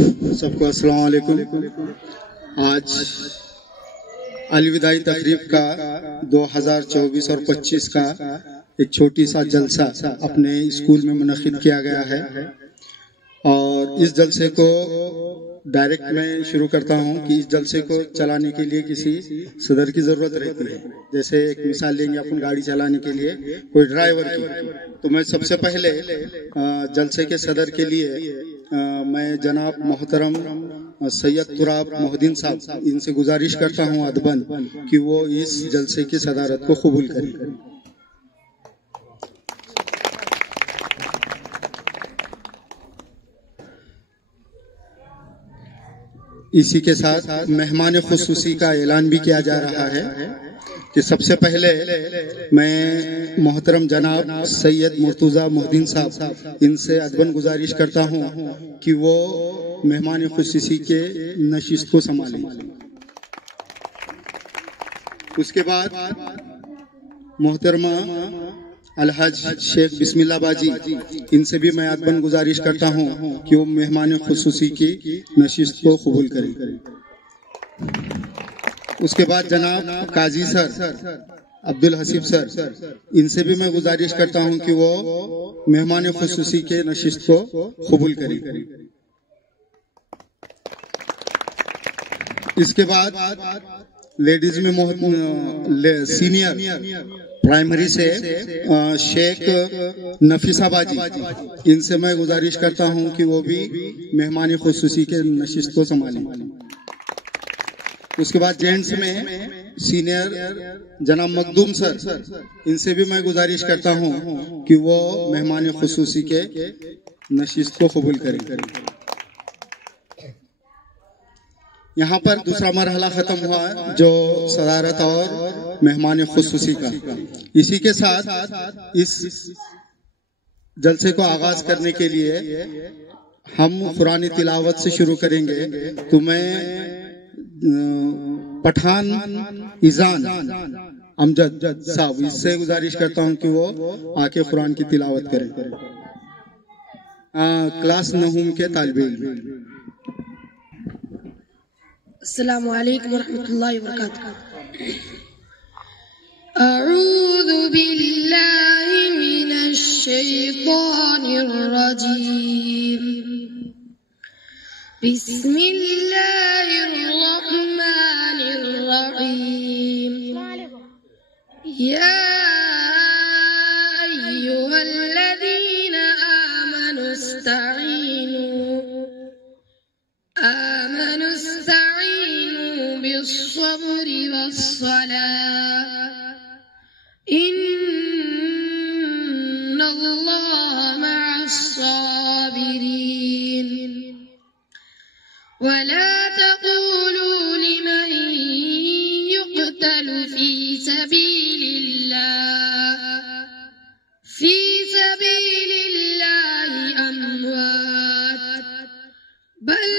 सबको अस्सलाम वालेकुम। आज अलविदाई तकरीब का 2024 और 25 का एक छोटी सा जलसा अपने स्कूल में मुनक्किद किया गया है और इस जलसे को डायरेक्ट मैं शुरू करता हूं कि इस जलसे को चलाने के लिए किसी सदर की ज़रूरत रहती है। जैसे एक मिसाल लेंगे अपन गाड़ी चलाने के लिए कोई ड्राइवर की, तो मैं सबसे पहले जलसे के सदर के लिए मैं जनाब मोहतरम सैयद तुराब मोहद्दीन साहब इनसे गुजारिश करता हूं अदबन कि वो इस जलसे की सदारत को कबूल करें। इसी के साथ मेहमान खुसूसी का ऐलान भी किया जा रहा है कि सबसे पहले मैं मोहतरम जनाब सैयद मुर्तुज़ा मोहद्दीन साहब इनसे अदबन गुजारिश करता हूं कि वो मेहमान खुसूसी के नशिस्त को संभालें। उसके बाद मोहतरमा अलहज शेख बिस्मिल्लाह बाजी इनसे भी मैं अदबन गुजारिश करता हूं कि वो मेहमान खुसूसी की नशिस्त को कबूल करें। उसके बाद जनाब काजी सर अब्दुल हसीब सर इनसे भी मैं गुजारिश करता हूं कि वो मेहमान खुसूसी के नशिस्त को कबूल करें। इसके बाद लेडीज में सीनियर प्राइमरी से शेख नफीसा बाजी इनसे मैं गुजारिश करता हूं कि वो भी मेहमान खुसूसी के नशिस्त को संभालें। उसके बाद जेंट्स में सीनियर जनाब मखदूम सर इनसे भी मैं गुजारिश करता हूं कि वो मेहमान खुसूसी के नशिस्त को कबूल करें। यहाँ पर दूसरा मरहला खत्म हुआ जो सदारत और मेहमान खुसूसी का। इसी के साथ इस जलसे को आगाज करने के लिए हम कुरानी तिलावत से शुरू करेंगे। तो मैं पठान इजान अमजद साहब इससे गुजारिश करता हूं कि वो आके कुरान की तिलावत करें। क्लास नहूम के तालिबे इल्म। अस्सलामु अलैकुम वरहमतुल्लाहि वबरकातुहू। अऊज़ु बिल्लाहि मिनश शैतानिर रजीम। बिस्मिल्लाहिर रहमानिर रहीम। या अय्युहल्लज़ीना आमनु बिस्सब्रि वस्सलाह इन्नल्लाहा मअस्साबिरीन। वला तक़ूलू लिमन युक़तलु फ़ी सबीलिल्लाहि अमवात बल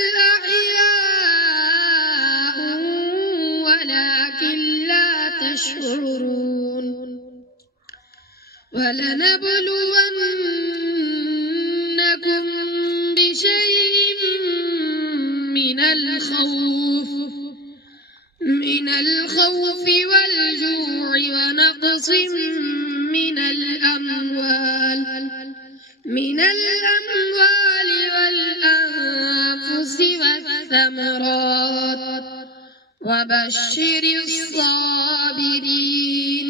वलनबलुवन्नकुम बिशैइन मिनल खौफि वल जू'i व नक़सिम मिनल अमवालि वल अनफुसि वस्समरात वबश्शिरिस साबिरीन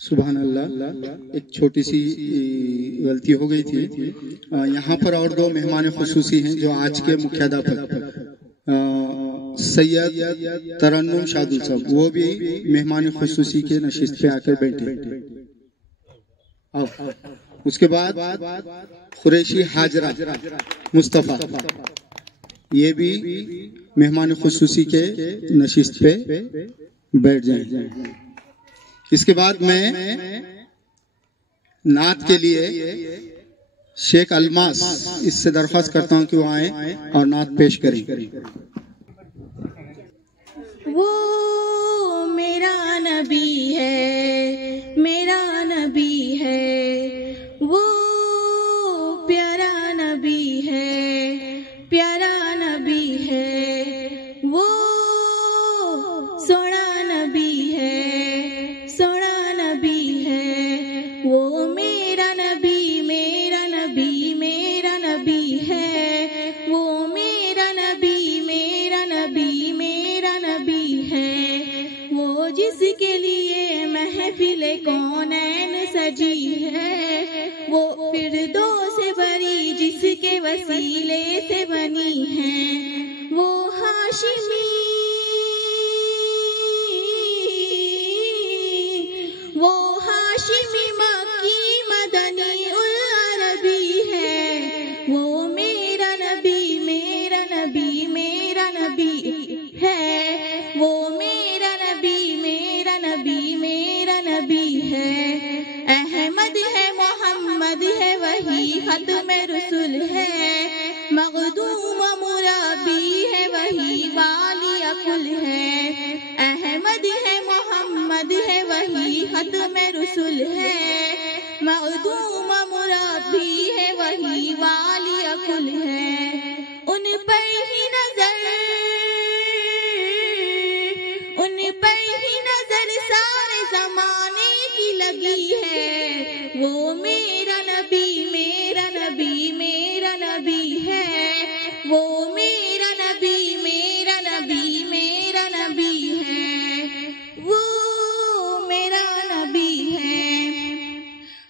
सुभान अल्लाह। एक छोटी सी गलती हो गई थी यहाँ पर। और दो मेहमान खुसूसी हैं जो आज के मुख्याध्यापक सैयद तरन्नुम शादुल साहब, वो भी मेहमान खुसूसी के नशिस्त पे आकर बैठे। उसके बाद कुरैशी हाजरा मुस्तफा ये भी मेहमान खुसूसी के नशिस्त पे बैठ जाएं। इसके बाद मैं नात के लिए शेख अलमास इससे दरख्वास्त करता हूं कि वो आए और नात पेश करें। वो मेरा नबी है, मेरा नबी है, वो प्यारा नबी है, प्यारा नबी है, वो सोना नबी है, सोना नबी है, वो मेरा नबी, मेरा नबी, मेरा नबी है, वो मेरा नबी, मेरा नबी, मेरा नबी है, वो जिसके लिए महफिले कौनैन सजी है, वो फिरदौस से बरी जिसके वसीले से बनी है, वो हाशिमी, वो हाशिमी मक्की मदनी उल अरबी है, वो मेरा नबी, मेरा नबी, मेरा नबी है, वो मेरा नबी, मेरा नबी, मेरा नबी है, अहमद है, मोहम्मद है, वही खत्म रसूल है, मखदूम मुराबी है, वही वाली अकुल है, अहमद है, मोहम्मद है, वही खत्म रसूल है, मखदूम मुराबी है, वही वाली अकुल है, उन पर ही नजर, उन पर ही नजर सारे जमाने की लगी है, वो मेरा नबी, मेरा नबी, मेरा नबी है, वो मेरा नबी, मेरा नबी, मेरा नबी है, वो मेरा नबी है,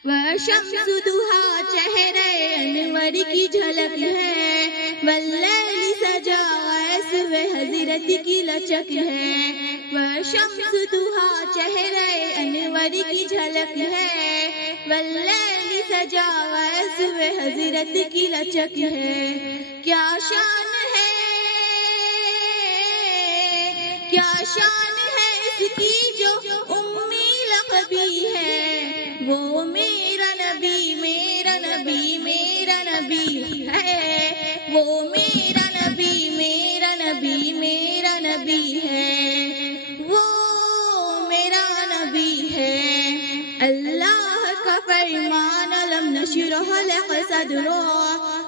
वह शम्स दुहा चेहरे अनवर की झलक है, वल्लैली सजा ऐसवे हज़रत की लचक है, वह शम्स दुहा चेहरे अनवर की झलक है, वल्लैली सजा ऐसवे हज़रत की लचक है, क्या शान है, क्या शान है इसकी जो उम्मी लक़बी है, वो मेरा नबी, मेरा नबी, मेरा नबी है, वो मेरा नबी, मेरा नबी, मेरा नबी है, वो मेरा नबी है, अल्लाह का फरमान अलम नशरह लक सदरा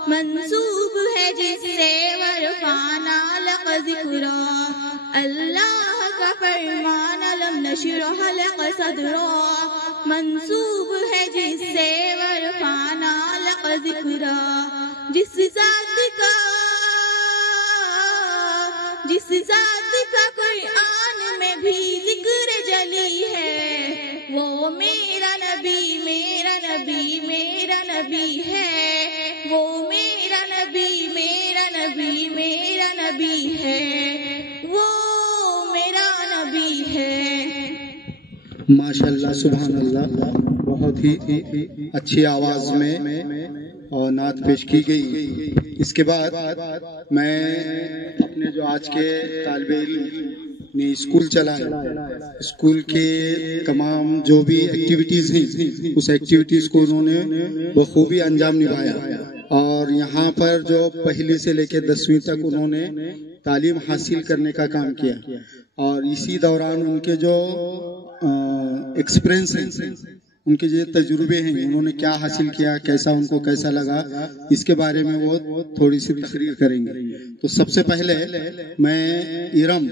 मंसूब है जिससे वरफाना लक ज़िक्रा, अल्लाह का फरमान अलम नशरह लक सदरा मंसूब है जिससे वरफाना लक ज़िक्रा, जिस ज़ात का कुरान में भी जिक्र जली है, वो मेरा नबी, मेरा नबी, मेरा नबी है, वो मेरा नबी, मेरा नबी, मेरा नबी है, वो मेरा नबी है। माशाल्लाह, सुभान अल्लाह, बहुत ही अच्छी आवाज में और नात पेश की गई। इसके बाद मैं अपने जो आज के तालिबे इल्म ने स्कूल चलाया, स्कूल के तमाम जो भी एक्टिविटीज हैं उस एक्टिविटीज को उन्होंने बखूबी अंजाम निभाया और यहाँ पर जो पहली से लेकर 10वीं तक उन्होंने तालीम हासिल करने का काम किया और इसी दौरान उनके जो एक्सपीरियंस हैं, उनके जो तजुर्बे हैं, उन्होंने क्या हासिल किया, कैसा उनको कैसा लगा, इसके बारे में वो थोड़ी सी तकरीर करेंगे। तो सबसे पहले मैं इरम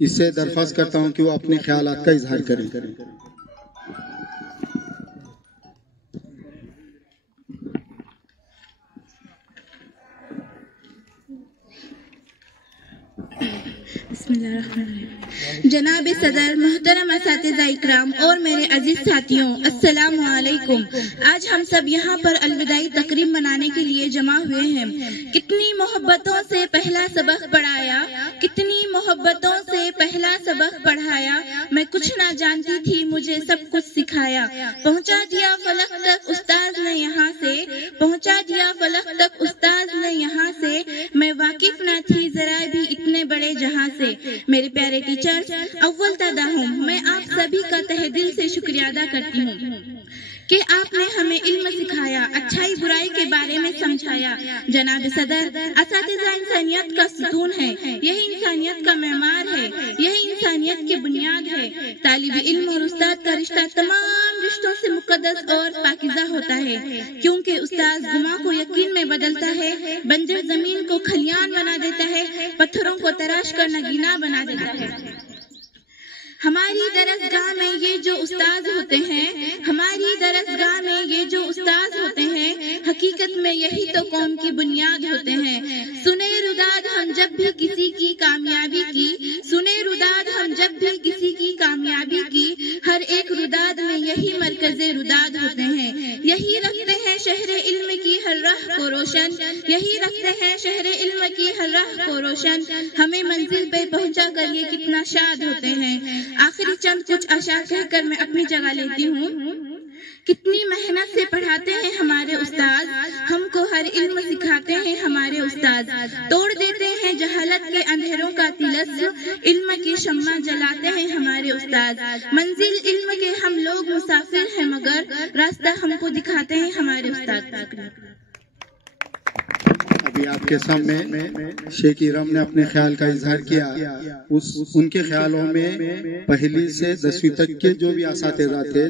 इससे दरख्वास्त करता हूं कि वो अपने ख्यालात का इजहार करें। जनाब सदर, मोहतरम असातिज़ा इकराम और मेरे अजीज साथियों, अस्सलामु अलैकुम। आज हम सब यहाँ पर अलविदाई तकरीब मनाने के लिए जमा हुए हैं। कितनी मोहब्बतों से पहला सबक पढ़ाया, कितनी मोहब्बतों से पहला सबक पढ़ाया, मैं कुछ ना जानती थी, मुझे सब कुछ सिखाया। पहुँचा दिया फलक तक उस्ताद ने यहाँ से, पहुँचा दिया फलक तक उस्ताद ने यहाँ से, मैं वाकिफ न थी जरा भी इतने बड़े जहाँ से। मेरे प्यारे टीचर्स, अव्वल तदा हूँ, मैं आप सभी का तहे दिल से शुक्रिया अदा करती हूँ कि आपने हमें इल्म सिखाया, अच्छाई बुराई के बारे में समझाया। जनाब सदर, असातिज़ा इंसानियत का सुतून है, यही इंसानियत का मेमार है, यही इंसानियत की बुनियाद है। तालिब इल्म और उस्ताद का रिश्ता तमाम रिश्तों से मुकद्दस और पाकीज़ा होता है, क्योंकि उस्ताद गुमा को यकीन में बदलता है, बंजर जमीन को खलियान बना देता है, पत्थरों को तराश कर नगीना बना देता है। हमारी दरसगाह में ये जो उस्ताद होते हैं, हमारी दरसगाह में ये जो उस्ताद होते हैं, हकीकत में यही तो कौम की बुनियाद होते हैं। सुने रुदाद हम जब भी किसी की कामयाबी की, सुने रुदाद हम जब भी किसी की कामयाबी की, हर एक रुदाद में यही मरकज़े रुदाद होते हैं। यही रखते हैं शहरे इल्म की हर राह को रोशन, यही रखते हैं शहरे इल्म की हर राह को रोशन। हमें मंजिल पे पहुंचा कर ये कितना शाद होते हैं। आखिरी चंद कुछ आशा कहकर मैं अपनी जगह लेती हूँ। कितनी मेहनत से पढ़ाते हैं हमारे उस्ताद, हमको हर इल्म सिखाते हैं हमारे उस्ताद। तोड़ देते हैं जहालत के अंधेरों का तिलस्म, इल्म की शम्मा जलाते हैं हमारे उस्ताद। मंजिल इल्म के हम लोग मुसाफिर हैं, मगर रास्ता हमको दिखाते हैं हमारे उस्ताद। अभी आपके सामने शेख इरम ने अपने ख्याल का इजहार किया। उनके ख्यालों में पहली से 10वीं तक के जो भी असातिज़ा थे,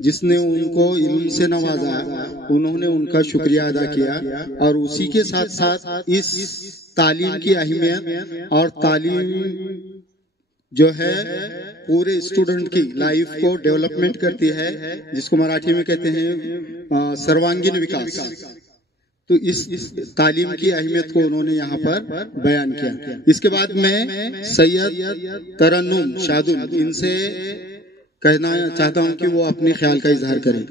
जिसने उनको इल्म से नवाजा, उन्होंने उनका शुक्रिया अदा किया। और उसी के साथ साथ इस तालीम की अहमियत और तालीम जो है पूरे स्टूडेंट की लाइफ को डेवलपमेंट करती है, जिसको मराठी में कहते हैं सर्वांगीण विकास। तो इस तालीम की अहमियत को उन्होंने यहाँ पर बयान किया। इसके बाद मैं सैयद तरन्नुम शादुल, इनसे कहना चाहता हूँ कि वो अपने ख्याल का इजहार करें।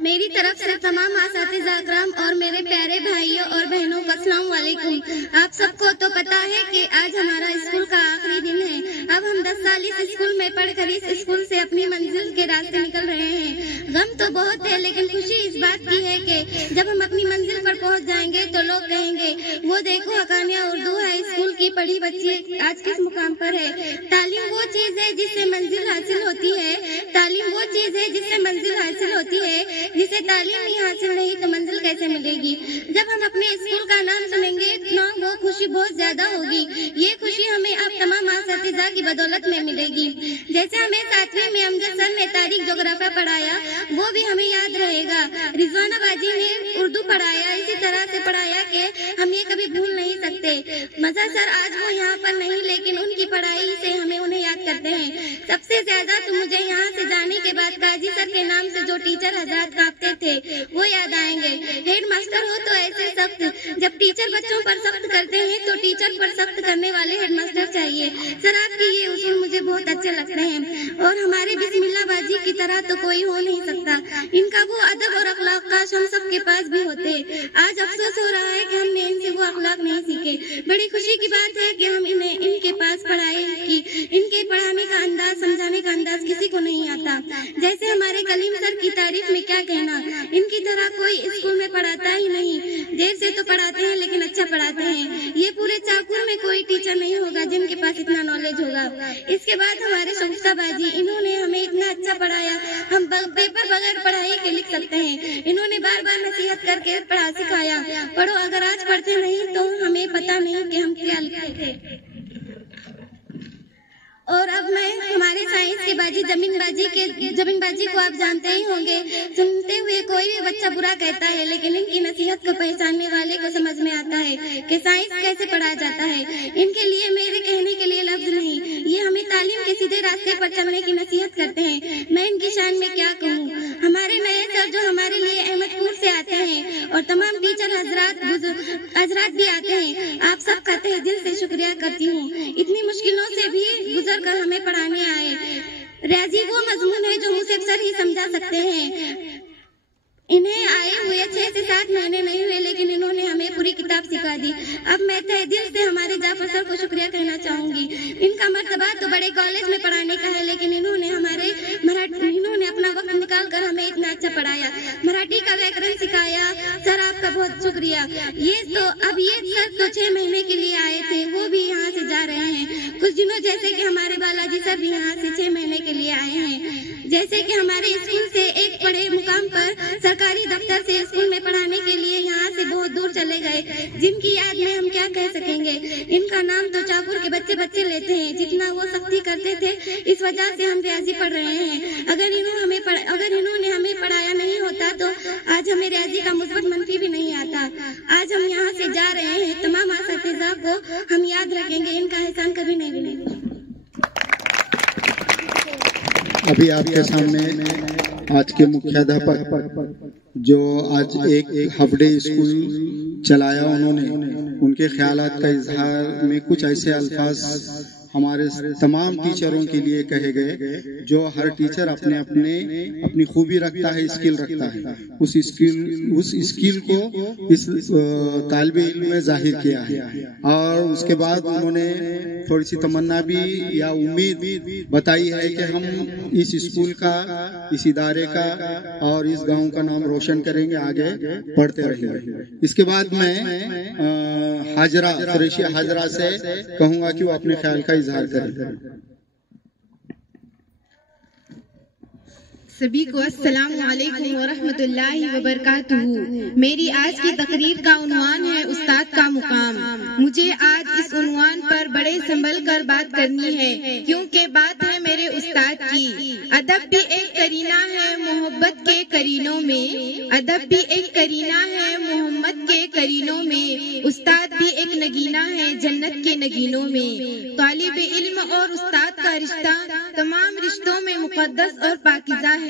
मेरी तरफ से तमाम असातिज़ा इकराम और मेरे प्यारे भाइयों और बहनों को अस्सलाम वालेकुम। आप सबको तो पता है कि आज हमारा स्कूल का आखिरी दिन है। अब हम 10 साल इस स्कूल में पढ़कर इस स्कूल से अपनी मंजिल के रास्ते निकल रहे हैं। गम तो बहुत है, लेकिन खुशी इस बात की है कि जब हम अपनी मंजिल पर पहुंच जाएंगे तो लोग कहेंगे, वो देखो हकानिया उर्दू हाई स्कूल की पढ़ी बच्ची आज किस मुकाम पर है। तालीम वो चीज है जिससे मंजिल हासिल होती है, तालीम वो चीज है जिससे मंजिल हासिल होती है। जिसे तालीम ही हासिल नहीं तो मंजिल कैसे मिलेगी। जब हम अपने स्कूल का नाम सुनेंगे ना, वो खुशी बहुत ज्यादा होगी। ये खुशी हमें अब तमाम असातिज़ा की बदौलत में मिलेगी। जैसे हमें 7वीं में अमजद सर ने तारीख जोग्राफिया पढ़ाया, वो भी हमें याद रहेगा। रिजवाना बाजी ने उर्दू पढ़ाया, इसी तरह से पढ़ाया कि हम ये कभी भूल नहीं सकते। मजा सर आज वो यहाँ पर नहीं, लेकिन उनकी पढ़ाई से हमें उन्हें याद करते हैं। सबसे ज्यादा तो मुझे यहाँ से जाने के बाद काजी सर के नाम से जो टीचर हजरात कांपते थे वो याद आएंगे। हेड मास्टर हो तो ऐसे सख्त, जब टीचर बच्चों पर सख्त करते हैं तो टीचर पर सख्त करने वाले हेड मास्टर चाहिए। सर आपके ये उसूल मुझे बहुत अच्छे लगते हैं और हमारे बिस्मिल्लाह बाजी की तरह तो कोई हो नहीं सकता। इनका वो अदब और अखलाक काश हम सबके पास भी होते। आज अफसोस हो रहा है कि हमने इनसे वो अखलाक नहीं सीखे। बड़ी खुशी की बात है कि हम इन्हें इनके पास पढ़ाए की, इनके पढ़ाने का अंदाज, समझाने का अंदाज किसी को नहीं आता। जैसे हमारे कलीम सर की तारीफ में क्या कहना, इनकी तरह कोई स्कूल में पढ़ाता ही नहीं। देर से तो पढ़ाते हैं लेकिन अच्छा पढ़ाते हैं। ये पूरे चाकूर में कोई टीचर नहीं होगा जिनके पास इतना नॉलेज होगा। इसके बाद हमारे शगुफ्ता बाजी, इन्होंने हमें इतना अच्छा पढ़ाया, हम पेपर बगैर पढ़ाई के लिख सकते हैं। इन्होंने बार बार नसीहत करके पढ़ा सिखाया, पढ़ो। अगर आज पढ़ते नहीं तो हमें पता नहीं कि हम क्या लिखते थे। और अब मैं हमारे साइंस के बाजी जमीन बाजी को आप जानते ही होंगे। सुनते हुए कोई भी बच्चा बुरा कहता है, लेकिन इनकी नसीहत को पहचानने वाले को समझ में आता है कि साइंस कैसे पढ़ाया जाता है। इनके लिए मेरे कहने के लिए लफ्ज नहीं, ये हमें तालीम के सीधे रास्ते पर चलने की नसीहत करते हैं। मैं इनकी शान में क्या कहूँ। हमारे नए सर जो हमारे लिए अहमदपुर से आते हैं और तमाम टीचर हजरात भी आते हैं, आप सबका तहे दिल से शुक्रिया करती हूँ। इतनी मुश्किलों से भी गुजर कर हमें पढ़ाने आए। रियाजी वो मजमून है जो मुझसे अक्सर ही समझा सकते हैं। इन्हें आए हुए 6 से 7 महीने नहीं हुए, लेकिन इन्होंने हमें पूरी किताब सिखा दी। अब मैं तहे दिल से हमारे जाफर सर को शुक्रिया कहना चाहूंगी। इनका मर्तबा तो बड़े कॉलेज में पढ़ाने का है, लेकिन इन्होंने अपना वक्त निकाल कर दिया। ये सर तो 6 महीने के लिए आए थे, वो भी यहाँ से जा रहे हैं। कुछ दिनों जैसे कि हमारे बालाजी सर भी यहाँ से 6 महीने के लिए आए हैं। जैसे कि हमारे स्कूल से एक बड़े मुकाम पर सरकारी दफ्तर से स्कूल में पढ़ाने के लिए यहाँ से बहुत दूर चले गए, जिनकी याद में हम क्या कह सकेंगे। इनका नाम तो चाकुर के बच्चे लेते हैं, जितना वो सख्ती करते थे, इस वजह से हम रियाजी पढ़ रहे हैं। अगर इन्होंने हमें पढ़ाया नहीं होता तो आज हमें रियाजी का मुस्बत मंफी भी नहीं आता। आज हम यहाँ से जा रहे हैं, तमाम असातिज़ा को हम याद रखेंगे, इनका एहसान कभी नहीं भूलेंगे। अभी आपके सामने आज के मुख्याध्यापक जो आज एक हाफ डे स्कूल चलाया, उन्होंने उनके ख्यालात का इजहार में कुछ ऐसे अल्फाज हमारे तमाम टीचरों के लिए कहे गए, जो हर टीचर अपनी खूबी रखता है, स्किल रखता है। उस स्किल को इस तालिब इल्म में जाहिर किया है। और उसके बाद उन्होंने थोड़ी सी तमन्ना भी या उम्मीद बताई है कि हम इस स्कूल का, इस इदारे का और इस गांव का नाम रोशन करेंगे, आगे पढ़ते रहेंगे। इसके बाद मैं हाजरा, कुरैशी हाजरा से कहूँगा कि वो अपने ख्याल का इजहार करें। सभी को अस्सलाम वालेकुम व रहमतुल्लाहि व बरकातुहू। मेरी आज की तकरीर का उन्वान है उस्ताद का मुकाम। मुझे आज इस उन्वान पर बड़े संभल कर बात करनी है, क्योंकि बात है मेरे उस्ताद की। अदब भी एक करीना है मोहब्बत के करीनों में, अदब भी एक करीना है मोहब्बत के करीनों में, उस्ताद भी एक नगीना है जन्नत के नगीनों में। तालिब इल्म और उस्ताद का रिश्ता तमाम रिश्तों में मुकद्दस और पाकीज़ा है।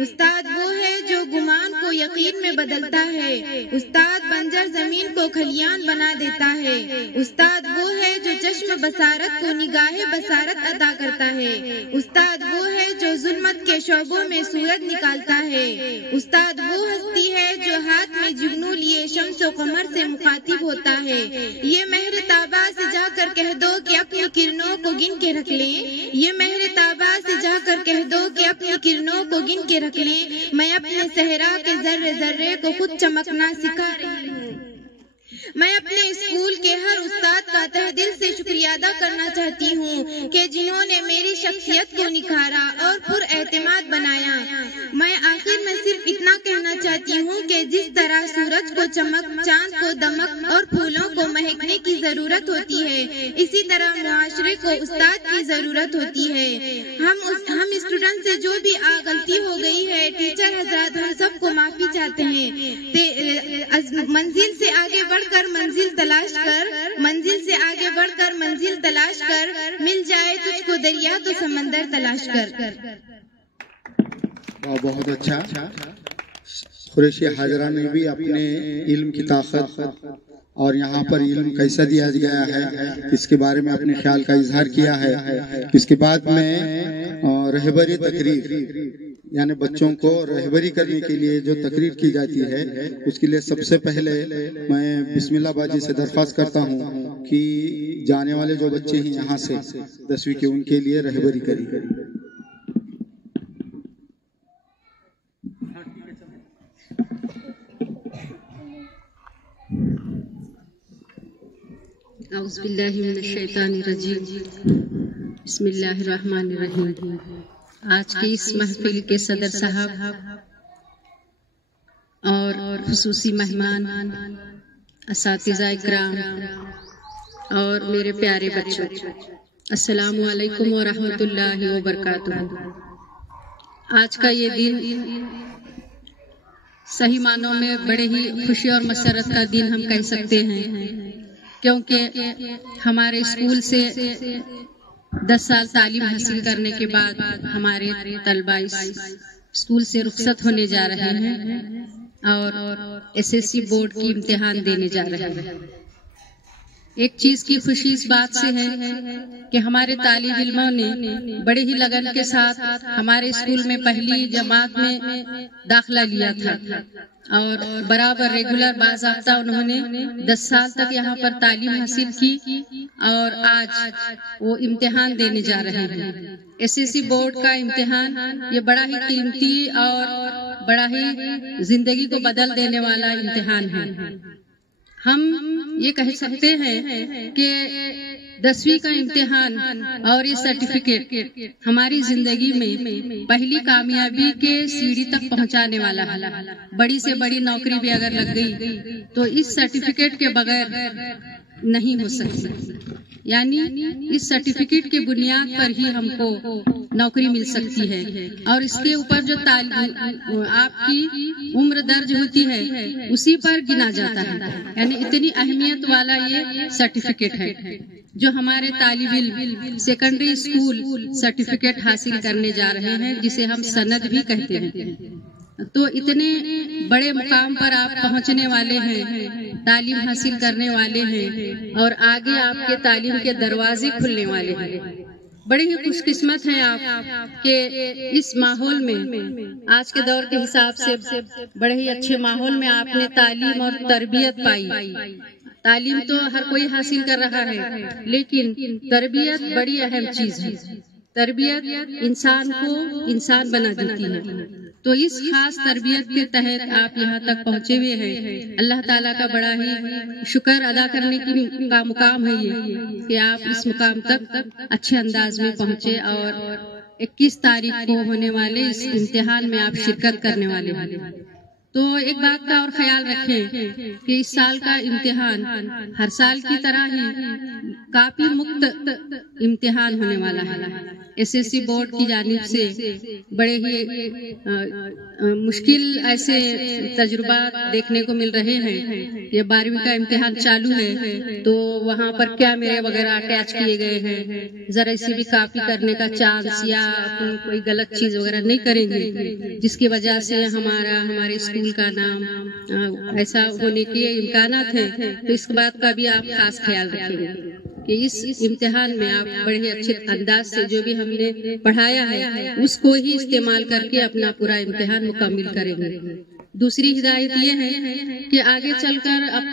उस्ताद वो है जो गुमान को यकीन में बदलता है, उस्ताद बंजर जमीन को खलियान बना देता है, उस्ताद वो है जो चश्म बसारत को निगाहे बसारत अदा करता है, उस्ताद वो है जो जुल्मत के शोबों में सूरज निकालता है, उस्ताद वो हस्ती है जो हाथ में जुगनू लिए शम्सो कमर से मुखातिब होता है। ये महर ताबा से जाकर कह दो कि अपनी किरणों को गिन के रख लें, ये महर ताबा से जाकर कह दो कि अपनी किरणों को गिन के रख लें। मैं अपने सहरा के जर्रे जर्रे को खुद चमकना सिखा रही हूँ। मैं अपने स्कूल के हर उस्ताद का तहे दिल से शुक्रिया अदा करना चाहती हूँ कि जिन्होंने मेरी शख्सियत को निखारा और पुरएतमाद बनाया। मैं आखिर में सिर्फ इतना कहना चाहती हूँ कि जिस तरह सूरज को चमक, चांद को दमक और फूलों को महकने की जरूरत होती है, इसी तरह मुआशरे को उस्ताद की जरूरत होती है। हम स्टूडेंट से जो भी गलती हो गई है, टीचर हजरात हम सबको माफी चाहते हैं। मंजिल से आगे बढ़कर मंजिल तलाश कर, मंजिल से आगे बढ़कर मंजिल तलाश कर, मिल जाए तुझको दरिया तो समंदर तलाश कर। बहुत अच्छा। कुरैशी हाजरा ने भी अपने इल्म की ताकत और यहाँ पर इल्म कैसा दिया गया है इसके बारे में अपने ख्याल का इजहार किया है। इसके बाद में रहबरी तकरीर, यानी बच्चों को रहबरी करने के लिए जो तकरीर की जाती है, उसके लिए सबसे पहले मैं बिस्मिल्लाह बाजी से दरख्वास्त करता हूँ कि जाने वाले जो बच्चे हैं यहाँ से 10वीं के, उनके लिए रहबरी करें। औज़ुबिल्लाहि मिनश्शैतानिर्रजीम, बिस्मिल्लाहिर्रहमानिर्रहीम। आज की इस महफिल के सदर साहब और खुसूसी मेहमान, असातिज़ा इकराम और मेरे प्यारे बच्चों, अस्सलामु अलैकुम व रहमतुल्लाहि व बरकातुहू। आज का ये दिन सही मानों में बड़े ही खुशी और मसरत का दिन हम कह सकते हैं, क्योंकि हमारे स्कूल से 10 साल तालीम हासिल करने के बाद हमारे तलबा इस स्कूल से रुखसत होने जा रहे हैं और एसएससी बोर्ड की इम्तिहान देने जा रहे हैं। एक चीज की खुशी इस बात से है कि हमारे तालिब इल्मों ने बड़े ही लगन के साथ हमारे स्कूल में पहली जमात में दाखिला लिया था और बराबर रेगुलर बाज़ाब्ता उन्होंने 10 साल तक यहाँ पर तालीम हासिल की और आज वो इम्तिहान देने जा रहे हैं। एसएससी बोर्ड का इम्तिहान ये बड़ा ही कीमती और बड़ा ही जिंदगी को बदल देने वाला इम्तिहान है। हम ये कह सकते हैं कि 10वीं का इम्तिहान और ये सर्टिफिकेट हमारी जिंदगी में पहली कामयाबी के सीढ़ी तक पहुंचाने वाला है। बड़ी से बड़ी नौकरी भी अगर लग गई तो इस सर्टिफिकेट के बगैर नहीं हो सकती, यानी इस सर्टिफिकेट की बुनियाद पर ही हमको नौकरी मिल सकती है। और इसके ऊपर जो आपकी उम्र दर्ज होती है उसी पर गिना जाता है, यानी इतनी अहमियत वाला ये सर्टिफिकेट है जो हमारे तालिब इल्म सेकेंडरी स्कूल सर्टिफिकेट हासिल करने जा रहे हैं, जिसे हम सनद भी कहते हैं। तो इतने बड़े मुकाम पर आप पहुंचने वाले हैं, तालीम हासिल करने वाले हैं और आगे आपके तालीम के दरवाजे खुलने वाले हैं। बड़े ही खुशकिस्मत हैं आप कि इस माहौल में, आज के दौर के हिसाब से बड़े ही अच्छे माहौल में आपने तालीम और तरबियत पाई। तालीम तो हर कोई हासिल कर रहा है, लेकिन तरबियत बड़ी अहम चीज है। तरबियत इंसान को इंसान बना देती है। तो इस खास तरबियत के तहत आप यहाँ तक पहुँचे हुए हैं। अल्लाह ताला का बड़ा ही शुक्र अदा करने का मुकाम है ये कि आप इस मुकाम तक अच्छे अंदाज में पहुँचे और 21 तारीख को होने वाले इस इम्तिहान में आप शिरकत करने वाले हैं। तो एक बात का और ख्याल रखें कि इस साल का इम्तिहान हर साल की तरह ही काफी मुक्त इम्तिहान होने वाला है। एसएससी बोर्ड की जानिब से बड़े ही मुश्किल ऐसे तजुर्बात देखने को मिल रहे हैं। ये 12वीं का इम्तिहान चालू है तो वहाँ पर कैमरे वगैरह अटैच किए गए हैं, जरा इसी भी कॉपी करने का चांस या कोई गलत चीज वगैरह नहीं करेंगे, जिसकी वजह से हमारे स्कूल का नाम ऐसा होने के इम्कानात है। तो इस बात का भी आप खास ख्याल रखेंगे कि इस इम्तिहान में आप बड़े ही अच्छे अंदाज से जो भी हमने पढ़ाया है उसको ही इस्तेमाल करके अपना पूरा इम्तिहान मुकम्मिल करेंगे। दूसरी हिदायत ये है कि आगे चलकर अब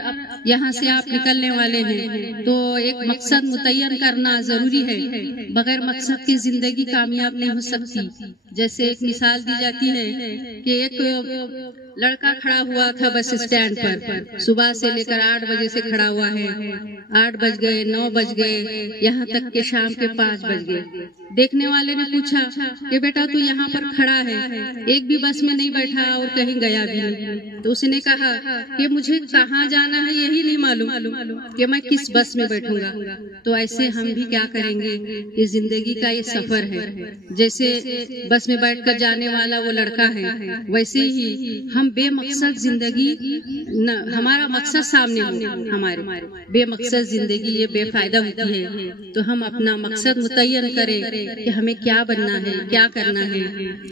यहाँ से आप निकलने वाले हैं तो एक मकसद मुतय्यन करना जरूरी है। बगैर मकसद की जिंदगी कामयाब नहीं हो सकती। जैसे एक मिसाल दी जाती है कि एक लड़का खड़ा हुआ था बस स्टैंड पर, सुबह से लेकर 8 बजे से खड़ा हुआ है। 8 बज गए, 9 बज गए, यहाँ तक के शाम के 5 बज गए। देखने वाले ने पूछा कि बेटा तू यहाँ पर खड़ा है, एक भी बस में नहीं बैठा और कहीं गया भी नहीं। तो उसने कहा कि मुझे कहाँ जाना है यही नहीं मालूम कि मैं किस बस में बैठूंगा। तो ऐसे हम भी क्या करेंगे, ये जिंदगी का ये सफर है। जैसे बस में बैठकर जाने वाला वो लड़का है, वैसे ही हम बेमकसद जिंदगी हमारा मकसद सामने हो, हमारे बेमकसद जिंदगी ये बेफायदा होती है। तो हम अपना मकसद मुतय्यन करें कि हमें क्या बनना है, क्या करना है।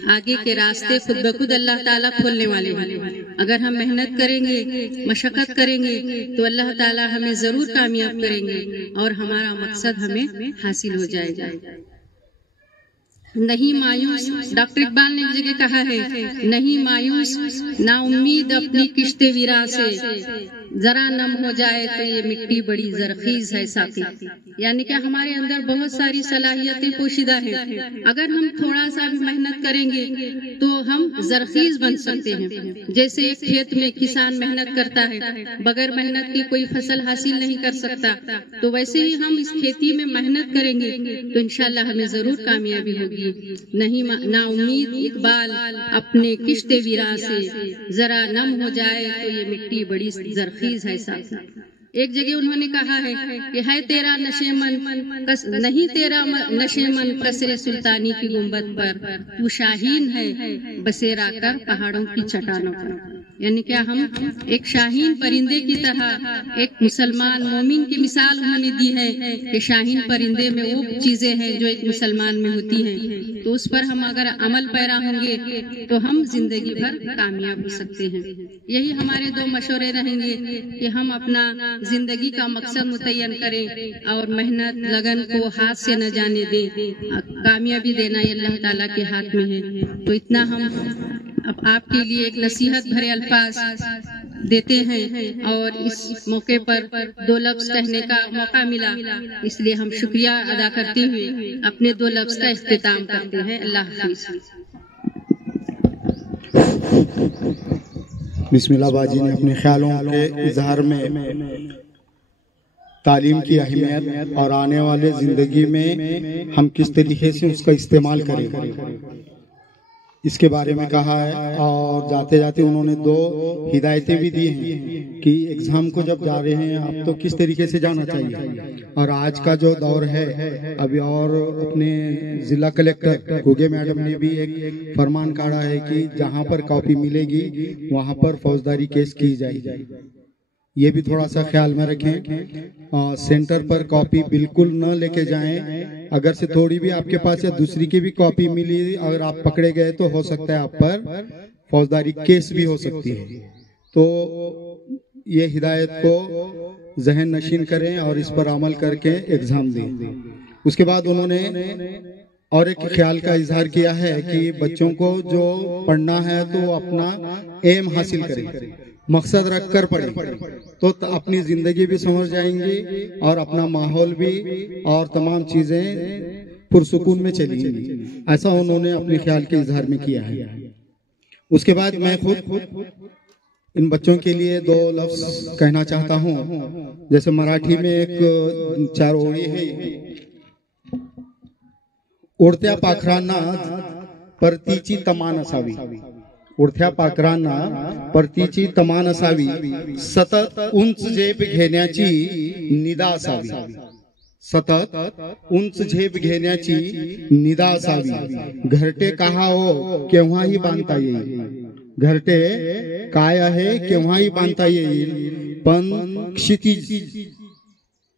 आगे के रास्ते खुद ब खुद अल्लाह ताला खोलने वाले हैं। अगर हम मेहनत करेंगे, मशक्कत करेंगे तो अल्लाह ताला हमें जरूर कामयाब करेंगे और हमारा मकसद हमें हासिल हो जाएगा। नहीं मायूस, डॉक्टर इकबाल ने एक जगह कहा है, नहीं मायूस ना उम्मीद अपनी किश्ते वीरा से, जरा नम हो जाए तो ये मिट्टी बड़ी जरखीज है साथी। यानी कि हमारे अंदर बहुत सारी सलाहियतें पोशीदा हैं। अगर हम थोड़ा सा भी मेहनत करेंगे तो हम जरखीज बन सकते हैं। जैसे एक खेत में किसान मेहनत करता है, बगैर मेहनत की कोई फसल हासिल नहीं कर सकता, तो वैसे ही हम इस खेती में मेहनत करेंगे तो इंशाल्लाह हमें जरूर कामयाबी होगी। नहीं ना उम्मीद इकबाल अपने किश्ते वीरा से, जरा नम हो जाए तो ये मिट्टी बड़ी जरखीज है साथी। एक जगह उन्होंने कहा है कि है तेरा नशेमन नहीं तेरा नशेमन कसरे सुल्तानी की गुंबद पर, तू शाहीन है बसेरा कर पहाड़ों की चट्टानों पर। यानी क्या हम एक शाहीन परिंदे की तरह, एक मुसलमान मोमिन की मिसाल उन्होंने दी है कि शाहीन परिंदे में वो चीजें हैं जो एक मुसलमान में होती हैं। तो उस पर हम अगर अमल पैरा होंगे तो हम जिंदगी भर कामयाब हो सकते हैं। यही हमारे 2 मशवरे रहेंगे कि हम अपना जिंदगी का मकसद मुतय्यन करें और मेहनत लगन को हाथ से न जाने दें। कामयाबी देना ये अल्लाह ताला के हाथ में है। तो इतना हम अब आपके लिए एक नसीहत भरे अल्फाज देते हैं और इस मौके पर 2 लफ्ज कहने का मौका मिला, इसलिए हम शुक्रिया अदा करते हुए अपने 2 लफ्ज का इख्तिताम करते हैं। अल्लाह हाफिज। बिस्मिल्लाह बाजी ने अपने ख्यालों के इजहार में तालीम की अहमियत और आने वाले ज़िंदगी में हम किस तरीके से उसका इस्तेमाल करें इसके बारे में कहा है। और जाते जाते उन्होंने 2 हिदायतें भी दी हैं कि एग्ज़ाम को जब जा रहे हैं आप तो किस तरीके से जाना चाहिए। और आज का जो दौर है अभी, और अपने ज़िला कलेक्टर गुगे मैडम ने भी एक फरमान काढ़ा है कि जहां पर कॉपी मिलेगी वहां पर फौजदारी केस की जाएगी। ये भी थोड़ा सा ख्याल में रखें। सेंटर पर कॉपी बिल्कुल न लेके जाएं। अगर से थोड़ी भी आपके पास या दूसरी की भी कॉपी मिली अगर आप पकड़े गए तो हो सकता है आप पर फौजदारी केस भी हो सकती है। तो ये हिदायत को जहन नशीन करें और इस पर अमल करके एग्जाम दें। उसके बाद उन्होंने और एक ख्याल का इजहार किया है कि बच्चों को जो पढ़ना है तो अपना एम हासिल करें, मकसद रख कर पढ़े तो अपनी जिंदगी भी समझ जाएंगे और अपना माहौल भी और तमाम चीजें पुरसुकून में चलेंगी। ऐसा उन्होंने अपने ख्याल के इजहार में किया है। उसके बाद मैं खुद इन बच्चों के लिए 2 लफ्ज कहना चाहता हूँ। जैसे मराठी में एक 4 ओळी है, उडत्या पाखरांना परतीची तमान असावी, उडत्या पाखरांना परतीची तमान असावी, सतत उंच झेप घेण्याची निदा असावी, सतत उंच झेप घेण्याची निदा असावी। घरटे कहा हो केव्हाही बांधता येईल, घरटे काय आहे केव्हाही बांधता येईल, पण क्षितिज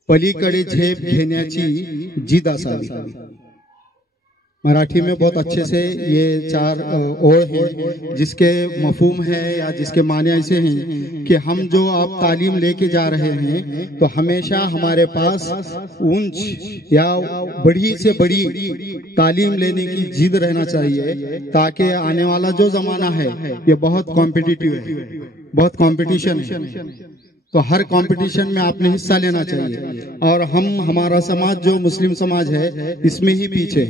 पलीकडे झेप घेण्याची जिद असावी। मराठी में बहुत अच्छे से ये 4 ओळ है जिसके मफहूम है या जिसके माने ऐसे हैं कि हम जो आप तालीम लेके जा रहे हैं तो हमेशा हमारे पास ऊंच या बड़ी से बड़ी तालीम लेने की जिद रहना चाहिए, ताकि आने वाला जो जमाना है ये बहुत कॉम्पिटिटिव है, बहुत कंपटीशन है। तो हर कंपटीशन में आपने हिस्सा लेना चाहिए। और हमारा समाज जो मुस्लिम समाज है इसमें ही पीछे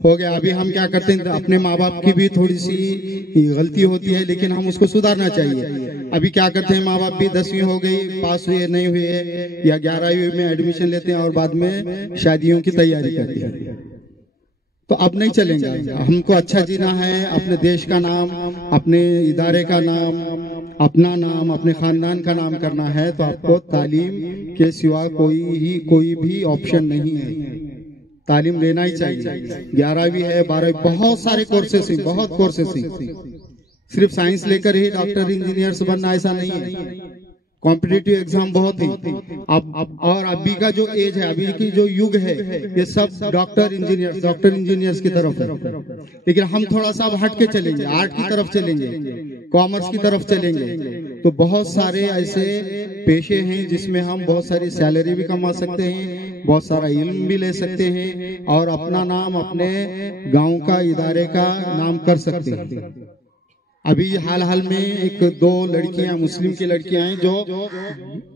हो गया। अभी हम क्या करते हैं, अपने माँ बाप की भी थोड़ी सी गलती होती है लेकिन हम उसको सुधारना चाहिए। अभी क्या करते हैं, माँ बाप भी 10वीं हो गई, पास हुए नहीं हुए, या 11वीं में एडमिशन लेते हैं और बाद में शादियों की तैयारी करते हैं। तो अब नहीं चलेंगे। हमको अच्छा जीना है, अपने देश का नाम, अपने इदारे का नाम, अपना नाम, अपने खानदान का नाम करना है तो आपको तालीम के सिवा कोई भी ऑप्शन नहीं है। तालीम लेना ही चाहिए। 11वीं है, 12वीं, बहुत सारे कोर्सेस हैं, बहुत कोर्सेस हैं। सिर्फ साइंस लेकर ही डॉक्टर इंजीनियर्स बनना ऐसा नहीं है। कॉम्पिटिटिव एग्जाम बहुत है। अब और अभी का जो एज है, अभी की जो युग है, ये सब डॉक्टर इंजीनियर्स की तरफ है। लेकिन हम थोड़ा सा हट के चलेंगे, आर्ट की तरफ चलेंगे, कॉमर्स की तरफ चलेंगे तो बहुत सारे ऐसे पेशे हैं जिसमें हम बहुत सारी सैलरी भी कमा सकते हैं, बहुत सारा इल्म भी ले सकते हैं और अपना नाम, अपने गांव का, इदारे का नाम कर सकते हैं। अभी हाल में एक 2 लड़कियां, मुस्लिम की लड़कियां हैं जो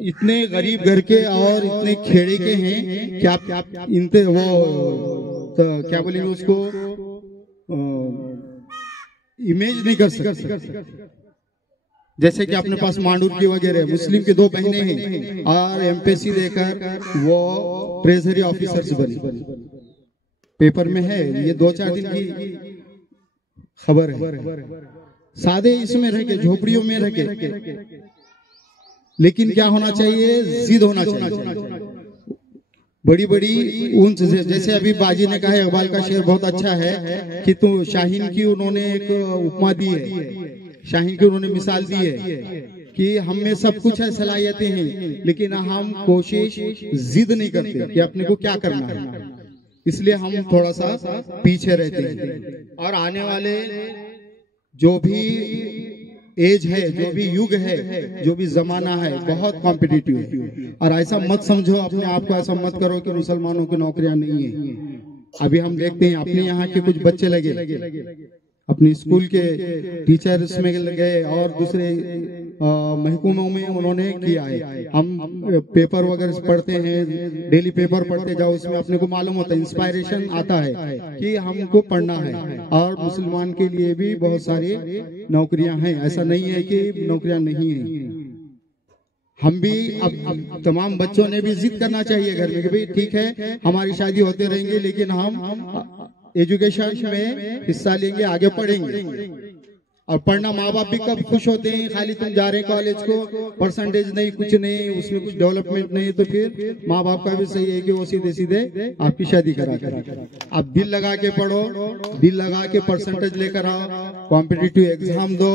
इतने गरीब घर के और इतने खेड़े के हैं कि आप इनते वो तो क्या बोलेंगे उसको इमेज नहीं कर सकते। जैसे कि अपने पास मांडूर की वगैरह मुस्लिम की 2 बहनें हैं और एमपीएससी देकर वो ट्रेजरी ऑफिसर्स बनी, पेपर में है, ये 2-4 दिन की खबर है। सादे इसमें रह के, झोपड़ियों में रह के, लेकिन क्या होना चाहिए, जिद होना चाहिए, बड़ी बड़ी ऊंच। जैसे अभी बाजी ने कहा, इकबाल का शेर बहुत अच्छा है कि तू शाहीन की उन्होंने एक उपमा दी है, शाहीन की उन्होंने मिसाल दी है कि हम में सब कुछ है, सलाहियतें हैं, लेकिन हम कोशिश, जिद नहीं करते कि अपने को क्या करना है, इसलिए हम थोड़ा सा पीछे रहते हैं। और आने वाले जो भी एज है, जो भी युग है, जो भी जमाना है, बहुत कॉम्पिटिटिव है। और ऐसा मत समझो अपने आप को, ऐसा मत करो कि मुसलमानों की नौकरियां नहीं है। अभी हम देखते हैं अपने यहाँ के कुछ बच्चे लगे अपनी स्कूल के टीचर्स में गए और दूसरे महकमों में उन्होंने किया है। हम पेपर वगैरह पढ़ते हैं, डेली पेपर पढ़ते जाओ, उसमें अपने को मालूम होता है, इंस्पायरेशन आता है कि हमको पढ़ना है। और मुसलमान के लिए भी बहुत सारी नौकरियां हैं, ऐसा नहीं है कि नौकरियां नहीं है। हम भी अब तमाम बच्चों ने भी जिद करना चाहिए घर में कि भाई ठीक है हमारी शादी होते रहेंगे लेकिन हम एजुकेशन में हिस्सा लेंगे, आगे पढ़ेंगे। और पढ़ना माँ बाप भी कब खुश होते हैं, खाली तुम जा रहे हैं कॉलेज को, परसेंटेज नहीं, कुछ नहीं, उसमें कुछ डेवलपमेंट नहीं, तो फिर माँ बाप का भी सही है कि वो सीधे सीधे आपकी शादी करा कर। आप दिल लगा के पढ़ो, दिल लगा के परसेंटेज लेकर आओ, कॉम्पिटिटिव एग्जाम दो,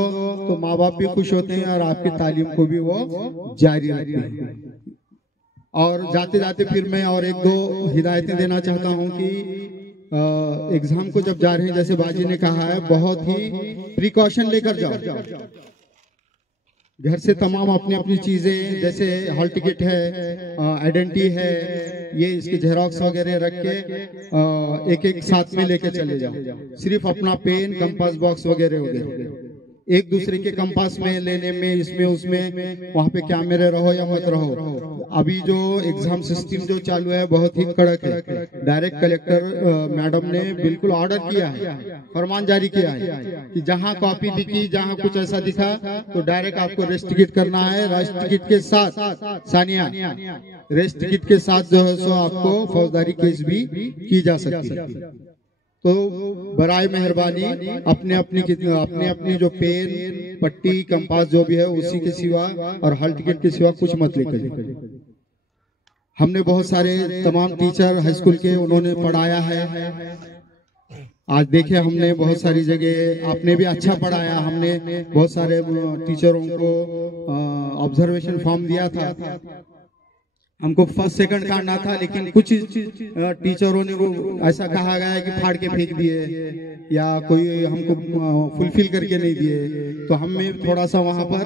तो माँ बाप भी खुश होते हैं और आपकी तालीम को भी वो जारी रखते हैं। और जाते जाते फिर मैं और एक दो हिदायतें देना चाहता हूँ कि एग्जाम को जब जा रहे हैं, जैसे बाजी ने कहा है, बहुत ही प्रिकॉशन लेकर जाओ। घर से तमाम अपनी अपनी चीजें, जैसे हॉल टिकट है, आइडेंटिटी है, ये इसके जेरोक्स वगैरह रख के एक एक साथ में लेके चले जाओ। सिर्फ अपना पेन, कंपास बॉक्स वगैरह वगैरह, एक दूसरे के कंपास में लेने में, इसमें उसमें, वहाँ पे क्या मेरे रहो या मत रहो। अभी जो एग्जाम सिस्टम जो चालू है बहुत ही कड़क है। डायरेक्ट कलेक्टर मैडम ने बिल्कुल ऑर्डर किया है, फरमान जारी किया है कि जहाँ कॉपी दिखी, जहाँ कुछ ऐसा दिखा तो डायरेक्ट आपको रेस्ट टिकट करना है। रेस्ट टिकट के साथ सानिया, रेस्ट टिकट के साथ जो है सो आपको फौजदारी केस भी की जा सकती है। तो बराए मेहरबानी अपने अपनी जो पेन, पट्टी, कंपास जो भी है उसी के सिवा और हॉल टिकट के सिवा कुछ मत लेकर। हमने बहुत सारे तमाम टीचर हाई स्कूल के उन्होंने पढ़ाया है। आज देखे हमने बहुत सारी जगह, आपने भी अच्छा पढ़ाया। हमने बहुत सारे टीचरों को ऑब्जर्वेशन फॉर्म दिया था, हमको फर्स्ट सेकंड काटना था, लेकिन कुछ टीचरों ने वो ऐसा कहा गया है कि फाड़ के फेंक दिए या कोई हमको फुलफिल करके नहीं दिए, तो हमें थोड़ा सा वहां पर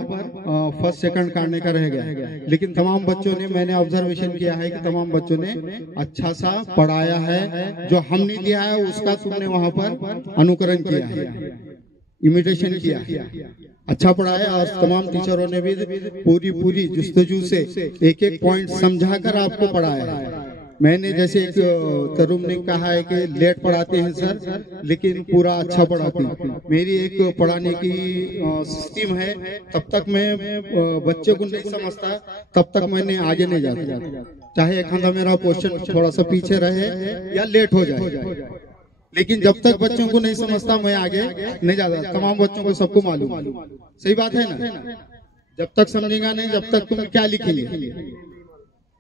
फर्स्ट सेकंड काटने का रह गया। लेकिन तमाम बच्चों ने, मैंने ऑब्जर्वेशन किया है कि तमाम बच्चों ने अच्छा सा पढ़ाया है। जो हमने दिया है उसका तुमने वहां पर अनुकरण किया है, इमिटेशन किया है, अच्छा पढ़ाया। और तमाम टीचरों ने भी पूरी जुस्तजू से एक एक पॉइंट समझाकर आपको पढ़ाया है। मैंने जैसे एक तरुण ने कहा है कि लेट पढ़ाते हैं सर, लेकिन पूरा अच्छा पढ़ाते हैं। मेरी एक पढ़ाने की सिस्टम है, तब तक मैं बच्चे को नहीं समझता तब तक मैंने आगे नहीं जाता, चाहे एक आधा मेरा क्वेश्चन थोड़ा सा पीछे रहे या लेट हो जाए, लेकिन जब तक बच्चों को नहीं समझता मैं आगे नहीं जाता। तमाम बच्चों को सबको मालूम, सही बात है ना? जब तक समझेगा नहीं, जब तक तुम क्या लिखेंगे,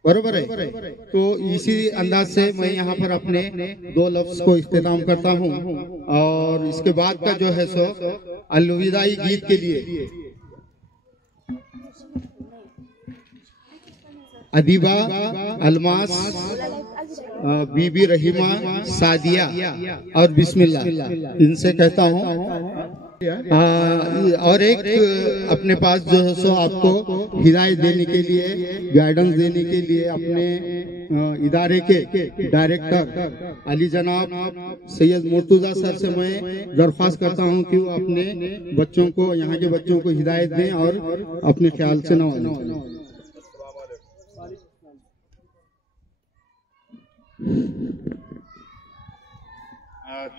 बरोबर है? तो इसी अंदाज से मैं यहाँ पर अपने दो लफ्ज को इख्तिताम करता हूँ। और इसके बाद का जो है सो अलविदाई गीत के लिए अदीबा, अलमास, बीबी रहीमा, सादिया और बिस्मिल्लाह, इनसे कहता हूँ। और एक अपने पास जो है सो आपको हिदायत देने के लिए, गाइडेंस देने के लिए अपने इदारे के डायरेक्टर अली जनाब सैयद मुर्तुजा सर से मैं दरख्वास्त करता हूं कि वो अपने बच्चों को, यहाँ के बच्चों को हिदायत दें और अपने ख्याल से नवाजें। आज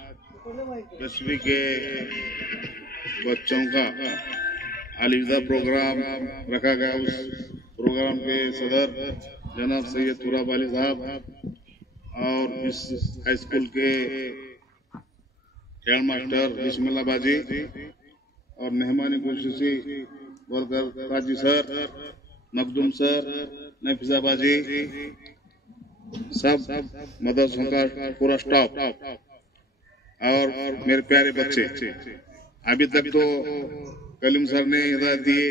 10वीं के बच्चों का अलविदा प्रोग्राम रखा गया। उस प्रोग्राम के सदर जनाब सैयद तुराब अली साहब और इस हाई स्कूल के हेड मास्टर बिस्मिल्लाह बाजी और मेहमानी खुसूसी बोलकर काजी सर, मखदूम सर, नफीसा बाजी, सब मदरसों का पूरा स्टाफ और मेरे प्यारे बच्चे। अभी तक तो कलीम सर ने हिदायत दिए,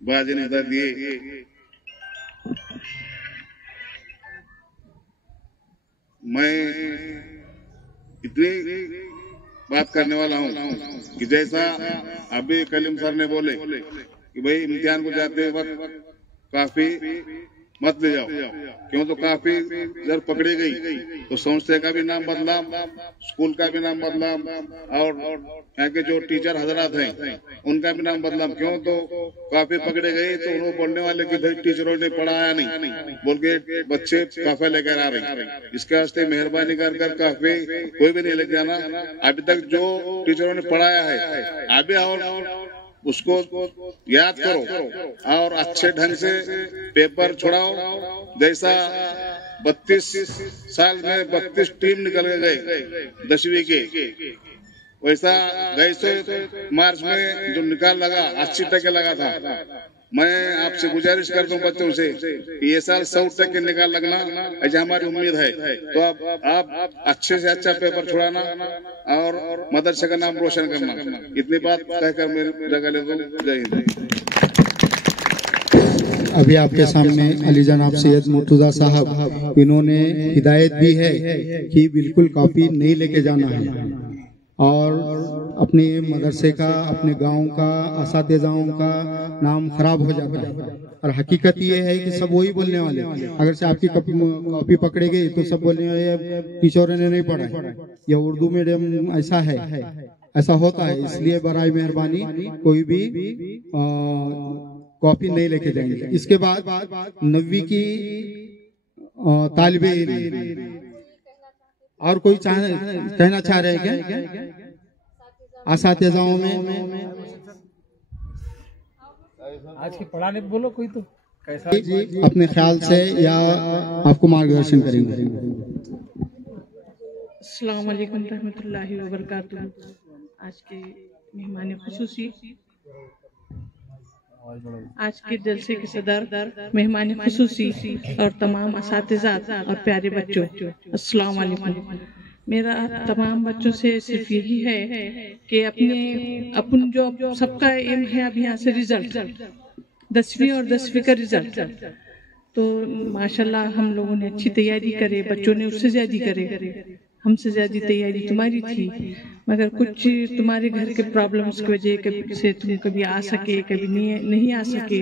बाजी ने हिदायत दिए। मैं इतनी बात करने वाला हूँ कि जैसा अभी कलीम सर ने बोले कि भाई इम्तिहान को जाते वक्त काफी मत ले जाओ, क्यों तो काफी जब पकड़ी गई तो संस्था का भी नाम बदला, स्कूल का भी नाम बदला, और यहाँ के जो टीचर हजरात हैं उनका भी नाम बदला। क्यों तो काफी पकड़े गए तो उन्होंने बोलने वाले कि भाई टीचरों ने पढ़ाया नहीं, बोल के बच्चे काफी लेकर आ रहे। इसके वास्ते मेहरबानी कर काफी कोई भी नहीं लेके जाना। अभी तक जो टीचरों ने पढ़ाया है अभी और उसको याद करो और अच्छे ढंग से पेपर छुड़ाओ। जैसा 32 साल में 32 टीम निकल गए 10वीं के, वैसा गए मार्च में जो निकाल लगा 80% लगा था। मैं आपसे गुजारिश करता हूँ बच्चों से ये साल 100% निकाल लगना ऐसी हमारी उम्मीद है। तो आप अच्छे से अच्छा पेपर छुड़ाना और मदरसे का नाम रोशन करना। इतनी बात कहकर मेरी जगह ले दो। जय हिंद। अभी आपके सामने अली जनाब सैयद मुर्तजा साहब, इन्होंने हिदायत दी है कि बिल्कुल कॉपी नहीं लेके जाना है और अपने मदरसे का, अपने गांव का, असातिज़ाओं का नाम खराब हो जाता है। और हकीकत ये है कि सब वही बोलने वाले, अगर से आपकी कॉपी पकड़े गई तो सब बोलने वाले टीचरों ने नहीं पढ़ा या उर्दू मीडियम ऐसा है, ऐसा होता है। इसलिए बराए मेहरबानी कोई भी कॉपी नहीं लेके जाएंगे। इसके बाद 9वीं की तालिबे इल्म और कोई कहना चाह रहे हैं क्या? असातिज़ाओं में आज की पढ़ाने बोलो कोई तो कैसा अपने ख्याल से या आपको मार्गदर्शन करेंगे। अस्सलाम वालेकुम रहमतुल्लाहि व बरकातुहू। आज के मेहमान खुसूसी, आज के जलसे के सदर, मेहमान खुसूसी और तमाम असातिज़ात और प्यारे बच्चों, अस्सलाम वालेकुम। मेरा तमाम बच्चों से सिर्फ यही है कि अपन जो सबका एम है अभी यहाँ से रिजल्ट 10वीं और 10वीं का रिजल्ट, तो माशाल्लाह हम लोगों ने अच्छी तैयारी करे, बच्चों ने उससे ज्यादा करे। हमसे ज्यादा तैयारी तुम्हारी थी, मगर कुछ तुम्हारे घर के प्रॉब्लम्स की वजह से तुम कभी आ सके, कभी नहीं आ सके।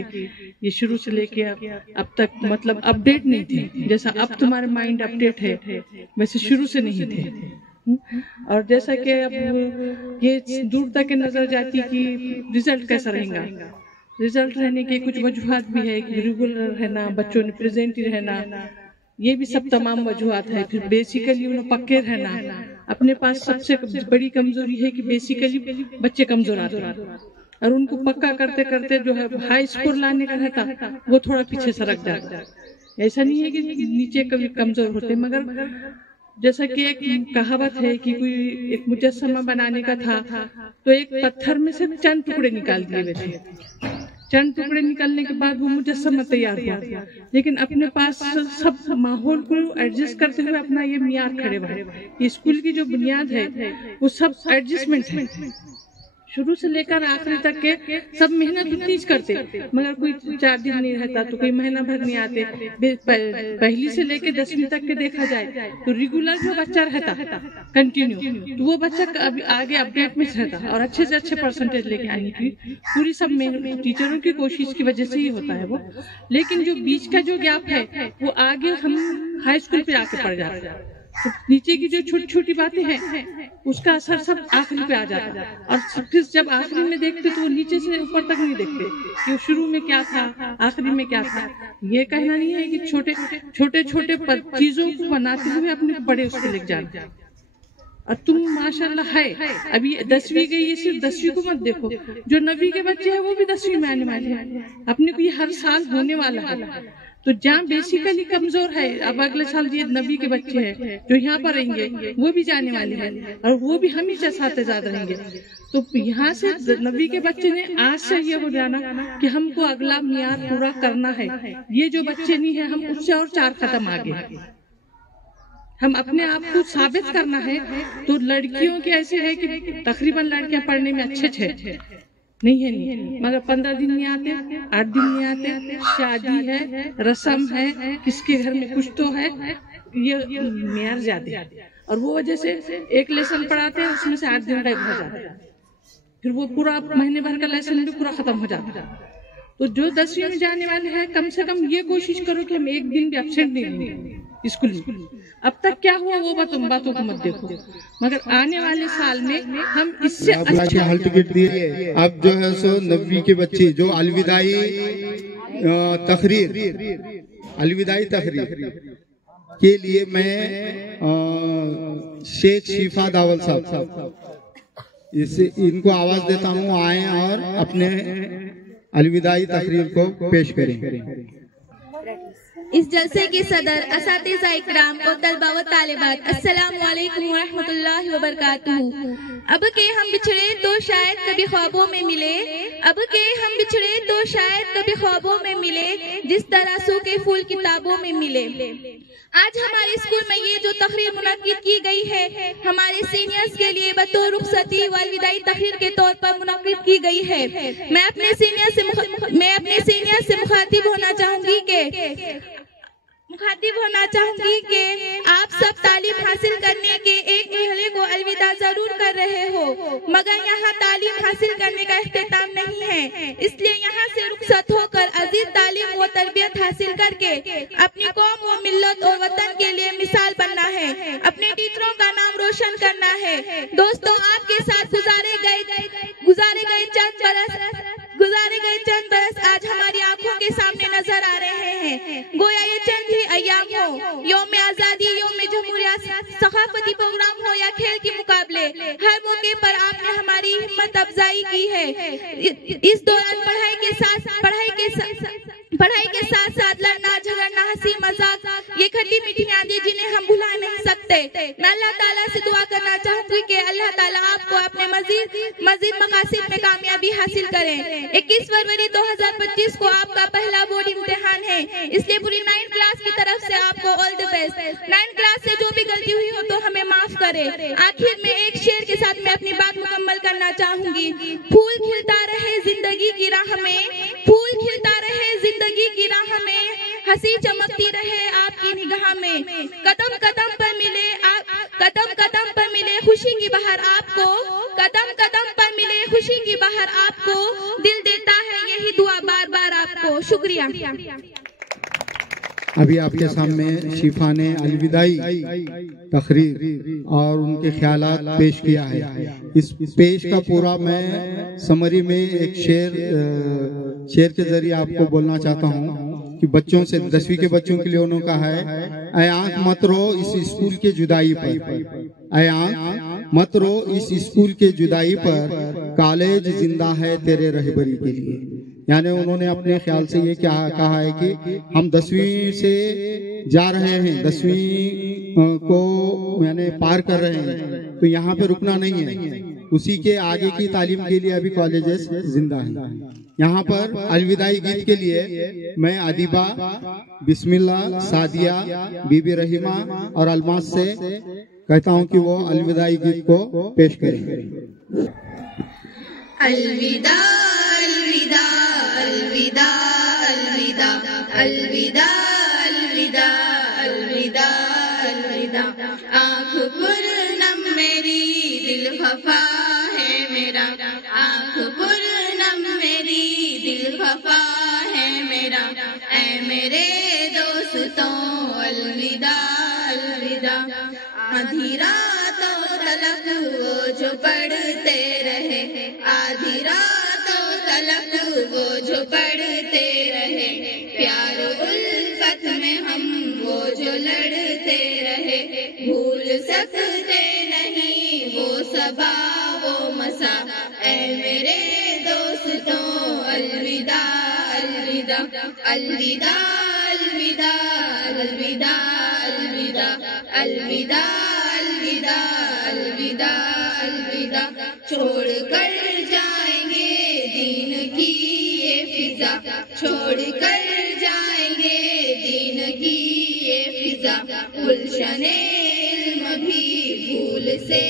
ये शुरू से लेके अब तक मतलब अपडेट नहीं थे। जैसा अब तुम्हारे माइंड अपडेट है वैसे शुरू से नहीं थे। और जैसा कि अब ये दूर तक नजर जाती कि रिजल्ट कैसा रहेगा। रिजल्ट रहने के कुछ वजूहात भी है कि रेगुलर रहना, बच्चों ने प्रेजेंट ही रहना, ये भी सब तमाम वजूहात है। फिर बेसिकली उन्हें पक्के रहना। अपने पास सबसे बड़ी कमजोरी है कि बेसिकली बच्चे कमजोर आते हैं और उनको पक्का करते करते जो है हाई स्कोर लाने का रहता वो थोड़ा पीछे सरक जाता है। ऐसा नहीं है कि नीचे कभी कमजोर होते, मगर जैसा कि एक कहावत है कि कोई एक मुजस्समा बनाने का था तो एक पत्थर में से चंद टुकड़े निकाल दिए गए थे। चंद टुकड़े निकलने के बाद वो मुजस्समा तैयार हुआ, लेकिन अपने पास सब माहौल को एडजस्ट करते हुए अपना ये मियार खड़े हुए। स्कूल की जो बुनियाद है वो सब एडजस्टमेंट है। शुरू से लेकर आखिरी तक के सब मेहनत उतनी करते, मगर कोई 4 दिन नहीं रहता तो कोई महीना भर नहीं आते। पहली से लेकर 10वीं तक के देखा जाए तो रेगुलर जो बच्चा रहता कंटिन्यू, तो वो बच्चा अभी आगे अपडेट में रहता और अच्छे से अच्छे परसेंटेज लेके आने की पूरी सब टीचरों की कोशिश की वजह से ही होता है वो। लेकिन जो बीच का जो गैप है वो आगे हम हाई स्कूल पे आके पड़ जाते हैं। तो नीचे की जो छोटी छोटी बातें हैं उसका असर सब आखिरी पे आ जाता है, और फिर जब आखिरी में देखते तो वो नीचे से ऊपर तक नहीं देखते कि शुरू में क्या था आखिरी में क्या था। ये कहना नहीं है कि छोटे छोटे चीजों को बनाते हुए अपने बड़े उससे लेके जाते। और तुम माशाल्लाह है अभी 10वीं गई, ये सिर्फ 10वीं को मत देखो, जो 9वीं के बच्चे हैं वो भी 10वीं में आने वाले हैं। अपने को ये हर साल होने वाला है। तो जहाँ बेसिकली कमजोर है, अब अगले साल ये 9वीं के बच्चे हैं जो यहाँ पर रहेंगे वो भी जाने वाले हैं और वो भी हम ही साथ ज्यादा रहेंगे। तो यहाँ से 9वीं के बच्चे ने आज से ये हो जाना कि हमको अगला मियार पूरा करना है। ये जो बच्चे नहीं है हम उससे और 4 कदम आगे, हम अपने आप को साबित करना है। तो लड़कियों के ऐसे है कि तकरीबन लड़कियां पढ़ने में अच्छे नहीं है, मगर 15 दिन नहीं आते, 8 दिन नहीं आते, शादी है, रस्म है, किसके घर में कुछ तो है, ये मियार जाते हैं। और वो वजह से एक लेसन पढ़ाते हैं उसमें से 8 दिन गायब हो जाते हैं, फिर वो पूरा महीने भर का लेसन भी पूरा खत्म हो जाता है। तो जो 10वीं में जाने वाले हैं कम से कम ये कोशिश करो कि हम एक दिन भी एब्सेंट नहीं लेंगे स्कूल में। अब तक क्या हुआ वो बातों को मत देखो, मगर आने वाले साल में हम इससे अच्छा हॉल टिकट दिए। अब जो है सो 9वीं के बच्चे जो अलविदाई तकरीर के लिए मैं शेख शिफा दावल साहब इनको आवाज देता हूँ, आए और अपने अलविदाई तकरीर को पेश करें। इस जलसे के सदर असातिज़ा इकराम और तलबा व तालिबात, अस्सलामु अलैकुम व रहमतुल्लाहि व बरकातुहू। अब के हम बिछड़े तो शायद कभी ख्वाबों में मिले, अब के हम बिछड़े तो शायद कभी ख्वाबों में मिले, जिस तरह सूखे फूल किताबों में मिले। आज हमारे स्कूल में ये जो तकरीर मुनक्किद की गई है हमारे सीनियर्स के लिए बतौर रुखसती व अलविदाई तकरीर के तौर पर मुनक्किद की गई है। मैं अपने सीनियर से मुखातिब होना चाहूंगी कि आप सब तालीम हासिल करने के एक महले को अलविदा जरूर कर रहे हो, मगर यहाँ तालीम हासिल करने का इख्तिताम नहीं है, इसलिए यहाँ से रुखसत होकर अजीज तालीम व तरबियत हासिल करके अपनी कौम व मिल्लत और वतन के लिए मिसाल बनना है, अपने टीचरों का नाम रोशन करना है। दोस्तों, आपके साथ गुजारे गए चंद बरस आज हमारी आंखों के सामने नजर आ रहे हैं। गोया ये चंद ही अय्याम हो, यौम आजादी, यौम जमहूरिया, सकाफती प्रोग्राम हो या खेल के मुकाबले, हर मौके पर आपने हमारी हिम्मत अफजाई की है। इस दौरान पढ़ाई के साथ साथ लड़ना झगड़ना, हंसी मजाक, ये खट्टी मीठी यादें जिन्हें हम भुला नहीं सकते। मैं अल्लाह ताला से दुआ करना चाहूंगी कि अल्लाह ताला आपको अपने मजीद मकासद में कामयाबी हासिल करें। 21 फरवरी 2025 को आपका पहला बोर्ड इम्तिहान है, इसलिए पूरी 9th क्लास की तरफ से आपको all the best. 9th class से जो भी गलती हुई हो तो हमें माफ करे। आखिर में एक शेर के साथ मैं अपनी बात मुकम्मल करना चाहूंगी। फूल खिलता रहे जिंदगी की राह में, फूल खिलता रहे जिंदगी की राह में, हंसी चमकती रहे आपकी निगाह में, कदम कदम पर मिले खुशी की बहार आपको, कदम कदम पर मिले खुशी की बहार आपको, दिल देता है यही दुआ बार बार आपको। शुक्रिया। अभी आपके सामने शिफा ने अलविदाई तकरीर और उनके ख्यालात पेश किया है। इस पेश का पूरा मैं समरी में एक शेर के जरिए आपको बोलना चाहता हूँ कि बच्चों से 10वीं के बच्चों के लिए उन्होंने कहा है, ऐ आंख मत रो इस स्कूल के जुदाई पर, ऐ आंख मत रो इस स्कूल के जुदाई पर, कॉलेज जिंदा है तेरे रहबरी के लिए। यानी उन्होंने अपने ख्याल से ये क्या कहा है कि हम 10वीं से जा रहे हैं, 10वीं को यानी पार कर रहे हैं, तो यहाँ पे रुकना नहीं है, उसी के आगे की तालीम के लिए अभी कॉलेजेस जिंदा हैं। यहाँ पर अलविदाई गीत के लिए मैं अदीबा, बिस्मिल्लाह, सादिया, बीबी रहीमा और अलमास से कहता हूँ कि वो अलविदाई गीत को पेश करें। अलविदा अलविदा अलविदा अलविदा अलविदा अलविदा अलविदा अलविदा, आँख पुरनम मेरी दिल खफा है मेरा, आँख पुरनम मेरी दिल खफा है मेरा, ऐ मेरे दोस्तों अलविदा अलविदा। आधी रातों तलक वो जो पढ़ते रहे, आधी रातों तलक वो जो पढ़ते रहे, प्यार उल्फत में हम वो जो लड़ते रहे, भूल सकते नहीं वो सबा वो मसा, ऐ मेरे दोस्तों अलविदा अलविदा अलविदा अलविदा अलविदा अलविदा अलविदा अलविदा अलविदा अलविदा। छोड़ कर जाएंगे दीन की ये फिजा, छोड़ कर जाएंगे दीन की ये फिजा, गुलशने इल्म भी भूल से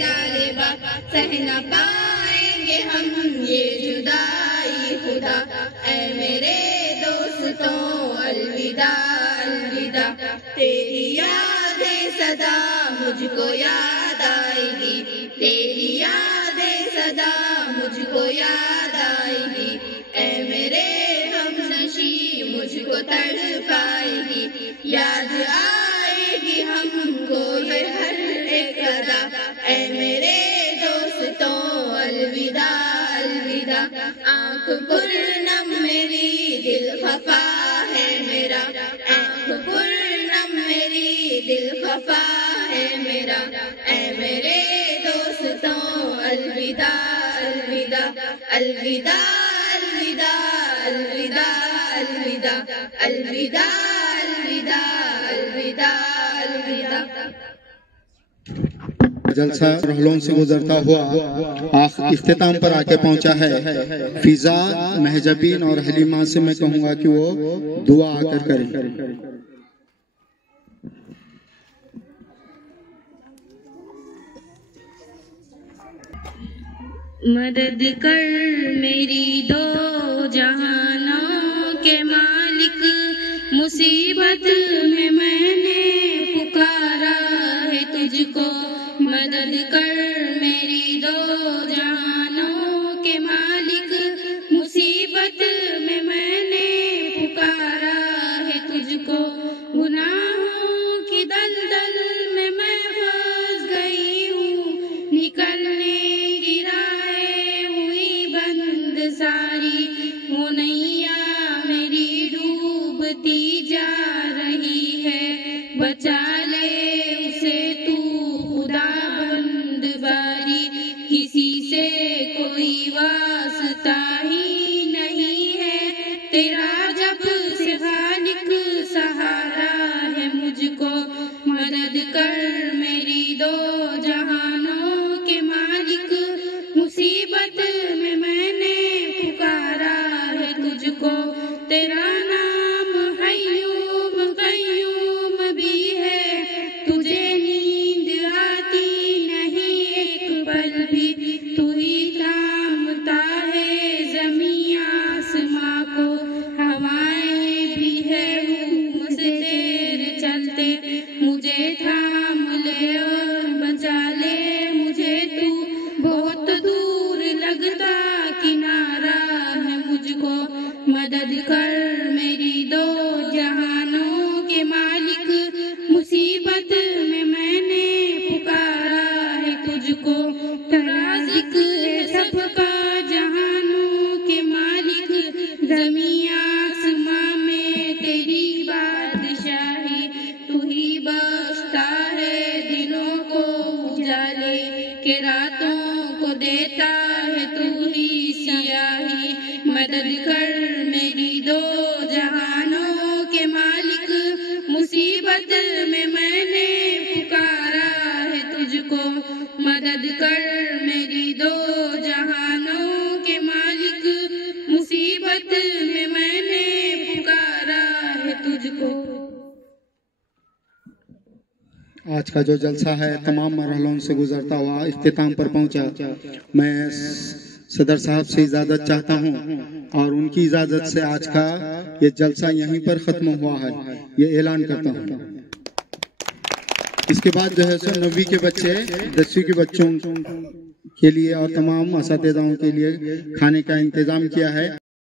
तालिबा, सह न पाएंगे हम ये जुदाई खुदा, ऐ मेरे दोस्तों अलविदा अलविदा। तेरी यादें सदा मुझको याद आएगी, तेरी यादें सदा मुझको याद आएगी, ऐ मेरे तड़पाएगी, याद आएगी हमको ये हर एक अदा। ऐ मेरे दोस्तों अलविदा अलविदा, आँख पुरनम मेरी दिल खफा है मेरा, आँख पुरनम मेरी दिल खफा है मेरा। ऐ मेरे दोस्तों अलविदा अलविदा अलविदा अलविदा अलविदा अलविदा अलविदा अलविदा अलविदा अलविदा। जलसा रहलों से गुजरता हुआ इख्तिताम पर आके पहुंचा है। फिजा, महजबीन और हलीमा से मैं कहूँगा कि वो दुआ आकर करें। मदद कर मेरी दो जहानों के मालिक, मुसीबत में मैंने पुकारा है तुझको। मदद कर मेरी दो जहानों के मालिक, मुसीबत में मैंने पुकारा है तुझको। गुनाहों की दलदल में मैं फंस गई हूँ, निकलने सारी वो नैया मेरी डूबती जा रही है। बचा ले उसे तू खुदा बंदबारी, किसी से कोई वास्ता ही नहीं है तेरा जब से खालिक सहारा है मुझको। मदद कर मेरी दो जहानों के मालिक, मुसीबत में मैंने पुकारा है तुझको। तेरा नाम हय्यूम कय्यूम भी है, तुझे नींद आती नहीं एक पल भी। तू ही थामता है ज़मीं आसमां को, हवाएं भी है मुझसे तेरे चलते। मुझे थाम ले और बचा ले मुझे तू, बहुत दूर लगता किनारा है मुझको। मदद कर मेरी दो जहानों के मालिक, मुसीबत में मैंने पुकारा है तुझको। तेरा जिक्र है सबका जहानों के मालिक, ज़मीं आसमां में तेरी बादशाही। तू ही बख्शता है दिनों को उजाले, के रातों को देता है तू ही सियाही। मदद कर मेरी दो जहानों के मालिक, मुसीबत में मैंने पुकारा है तुझको। मदद कर मेरी दो जहानों के मालिक, मुसीबत में मैंने पुकारा है तुझको। आज का जो जलसा है तमाम मरहलों से गुजरता हुआ इख्तिताम पर पहुंचा। मैं सदर साहब से इजाज़त चाहता हूं और उनकी इजाज़त से आज का ये जलसा यहीं पर ख़त्म हुआ है, ये ऐलान करता हूं। इसके बाद जो है सो 9वीं के बच्चे, 10वीं के बच्चों के लिए और तमाम असातिज़ाओं के लिए खाने का इंतज़ाम किया है।